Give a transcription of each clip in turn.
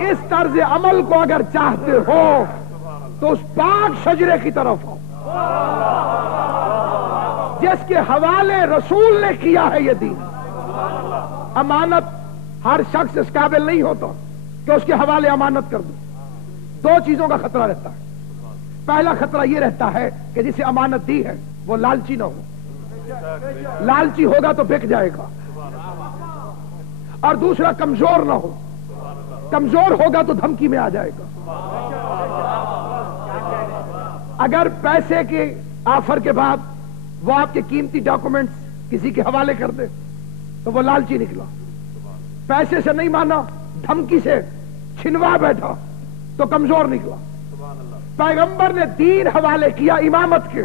اس طرز عمل کو اگر چاہتے ہو تو اس پاک شجرے کی طرف ہو جس کے حوالے رسول نے کیا ہے یہ دین. امانت ہر شخص اس قابل نہیں ہوتا کہ اس کے حوالے امانت کر دو. دو چیزوں کا خطرہ رہتا ہے. پہلا خطرہ یہ رہتا ہے کہ جسے امانت دی ہے وہ لالچی نہ ہو. لالچی ہوگا تو بک جائے گا. اور دوسرا کمزور نہ ہو. کمزور ہوگا تو دھمکی میں آ جائے گا. اگر پیسے کے آفر کے بعد وہ آپ کے قیمتی ڈاکومنٹس کسی کے حوالے کر دے تو وہ لالچی نکلا. پیسے سے نہیں مانا, دھمکی سے چھنوا بیٹھا تو کمزور نکلا. پیغمبر نے دین حوالے کیا امامت کے,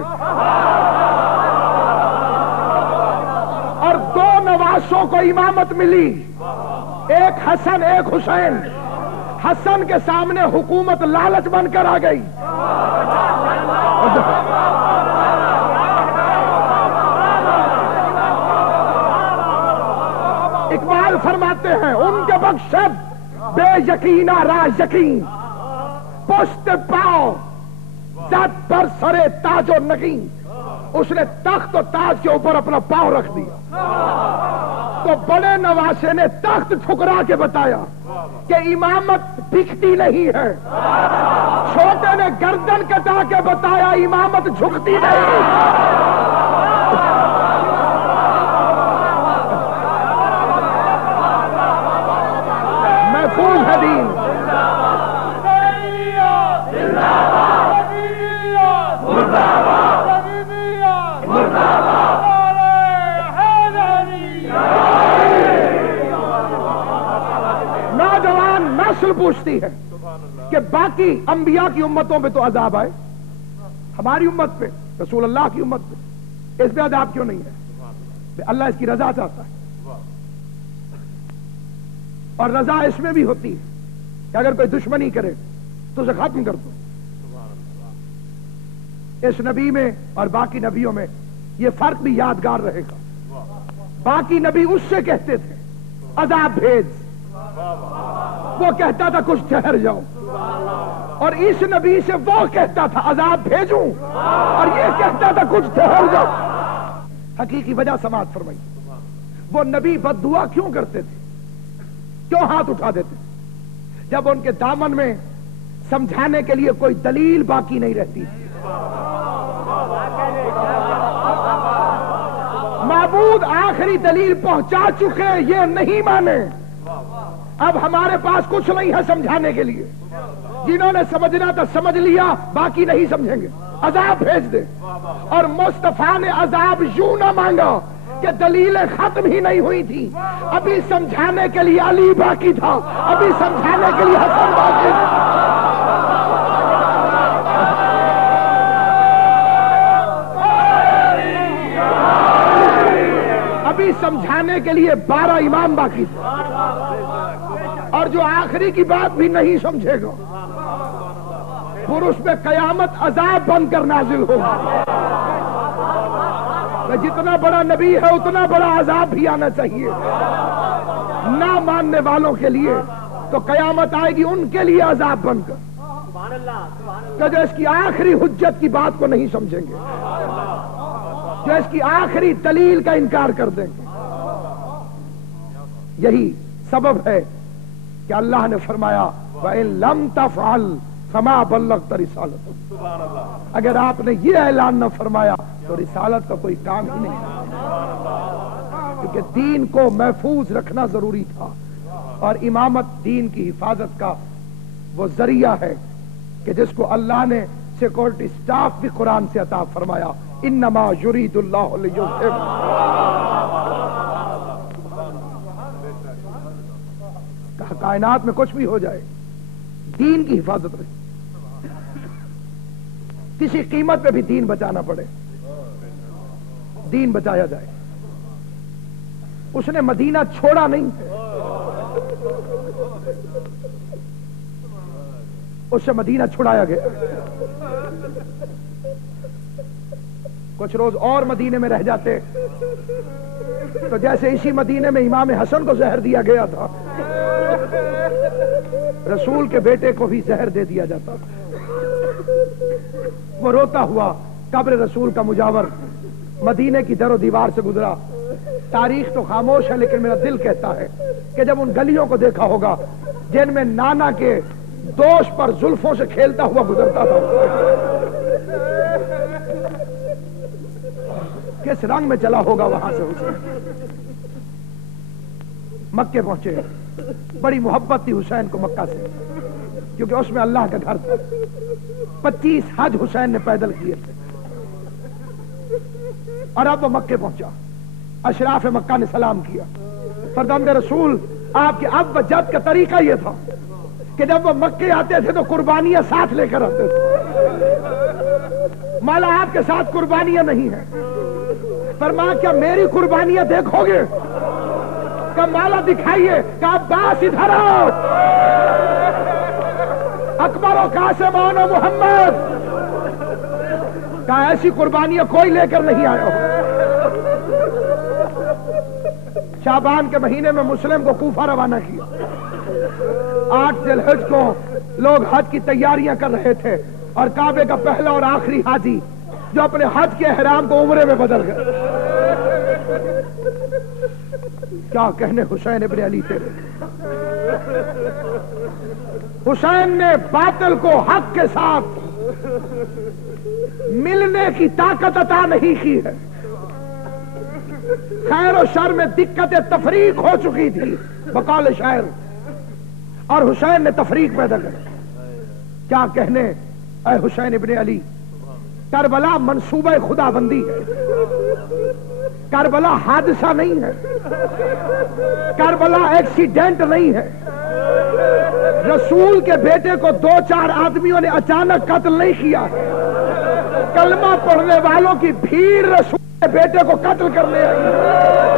اور دو نواسوں کو امامت ملی, ایک حسن ایک حسین. حسن کے سامنے حکومت لالچ بن کر آ گئی. اقبال فرماتے ہیں ان کے بخشد بے یقینہ راہ یقین, پشت پاؤ زد پر سرے تاج و نگین. اس نے تخت و تاج کے اوپر اپنا پاؤں رکھ دیا تو بڑے نواسے نے تخت ٹھکرا کے بتایا کہ امامت بکتی نہیں ہے. چھوٹے نے گردن کٹا کے بتایا امامت جھکتی نہیں. محفوظ ہے دین. نوجوان نسل پوچھتی ہے کہ باقی انبیاء کی امتوں پہ تو عذاب آئے, ہماری امت پہ, رسول اللہ کی امت پہ اس پہ عذاب کیوں نہیں ہے؟ اللہ اس کی رضا چاہتا ہے, اور رضا اس میں بھی ہوتی ہے کہ اگر کوئی دشمنی کرے تو اسے ختم کر دو. اس نبی میں اور باقی نبیوں میں یہ فرق بھی یادگار رہے گا. باقی نبی اس سے کہتے تھے عذاب بھیج, وہ کہتا تھا کچھ ٹھہر جاؤ, اور اس نبی سے وہ کہتا تھا عذاب بھیجوں, اور یہ کہتا تھا کچھ ٹھہر جاؤ. حقیقی وجہ سماعت فرمائی. وہ نبی بد دعا کیوں کرتے تھے, کیوں ہاتھ اٹھا دیتے؟ جب ان کے دامن میں سمجھانے کے لیے کوئی دلیل باقی نہیں رہتی. معبود آخری دلیل پہنچا چکے, یہ نہیں مانے, اب ہمارے پاس کچھ نہیں ہے سمجھانے کے لیے. جنہوں نے سمجھنا تھا سمجھ لیا, باقی نہیں سمجھیں گے, عذاب بھیج دے. اور مصطفیٰ نے عذاب یوں نہ مانگا کہ دلیلیں ختم ہی نہیں ہوئی تھی, ابھی سمجھانے کے لیے علی باقی تھا, ابھی سمجھانے کے لیے حسن باقی تھا. ابھی سمجھانے کے لیے 12 امام باقی تھے, اور جو آخری کی بات بھی نہیں سمجھے گا پھر اس پہ قیامت عذاب بن کر نازل ہوگا. جتنا بڑا نبی ہے اتنا بڑا عذاب بھی آنا چاہیے. نہ ماننے والوں کے لیے تو قیامت آئے گی ان کے لیے عذاب بن کر, کہ جو اس کی آخری حجت کی بات کو نہیں سمجھیں گے, جو اس کی آخری دلیل کا انکار کر دیں گے. یہی سبب ہے کہ اللہ نے فرمایا وَإِن لَمْ تَفْعَلْ فَمَا بَلَّغْتَ رِسَالَتَهُ. اگر آپ نے یہ اعلان نہ فرمایا تو رسالت کا کوئی کام ہی نہیں, کیونکہ دین کو محفوظ رکھنا ضروری تھا, اور امامت دین کی حفاظت کا وہ ذریعہ ہے کہ جس کو اللہ نے سیکورٹی سٹاف بھی قرآن سے عطا فرمایا. انما یرید اللہ لیذھب, کائنات میں کچھ بھی ہو جائے دین کی حفاظت رہے, کسی قیمت پہ بھی دین بچانا پڑے, دین بچایا جائے. اس نے مدینہ چھوڑا نہیں ہے, اس سے مدینہ چھڑایا گیا. کچھ روز اور مدینے میں رہ جاتے تو جیسے اسی مدینے میں امام حسن کو زہر دیا گیا تھا, رسول کے بیٹے کو بھی زہر دے دیا جاتا. وہ روتا ہوا قبر رسول کا مجاور مدینے کی در و دیوار سے گزرا. تاریخ تو خاموش ہے لیکن میرا دل کہتا ہے کہ جب ان گلیوں کو دیکھا ہوگا جن میں نانا کے دوش پر زلفوں سے کھیلتا ہوا گزرتا تھا, کس رنگ میں چلا ہوگا وہاں سے حسین. مکے پہنچے, بڑی محبت تھی حسین کو مکہ سے کیونکہ اس میں اللہ کا گھر تھا. 25 حج حسین نے پیدل کیے تھے. اور اب وہ مکے پہنچا, اشراف مکہ نے سلام کیا. فرزند رسول آپ کے اب و جد کا طریقہ یہ تھا کہ جب وہ مکے آتے تھے تو قربانیاں ساتھ لے کر آتے تھے. مولا آپ کے ساتھ قربانیاں نہیں ہیں. فرمایا کیا میری قربانیاں دیکھو گے؟ کہ مولا دکھائیے. کہ عباس ادھر آؤ, اکبر و قاسم و محمد. کہا ایسی قربانیاں کوئی لے کر نہیں آیا ہو. شعبان کے مہینے میں مسلم کو کوفہ روانہ کیا. 8 ذی الحجہ کو لوگ حج کی تیاریاں کر رہے تھے اور کعبے کا پہلا اور آخری حاجی جو اپنے حج کے احرام کو عمرے میں بدل گئے. کیا کہنے حسین ابن علی تیرے. حسین نے باطل کو حق کے ساتھ ملنے کی طاقت عطا نہیں کی ہے. خیر و شر میں دقت تفریق ہو چکی تھی بقول شاعر, اور حسین نے تفریق پیدا کر. کیا کہنے اے حسین ابن علی, کربلا منصوبہ خدا بندی ہے. کربلا حادثہ نہیں ہے, کربلا ایکسیڈنٹ نہیں ہے. رسول کے بیٹے کو 2-4 آدمیوں نے اچانک قتل نہیں کیا ہے. کلمہ پڑھنے والوں کی بھیڑ رسول کے بیٹے کو قتل کرنے آئی.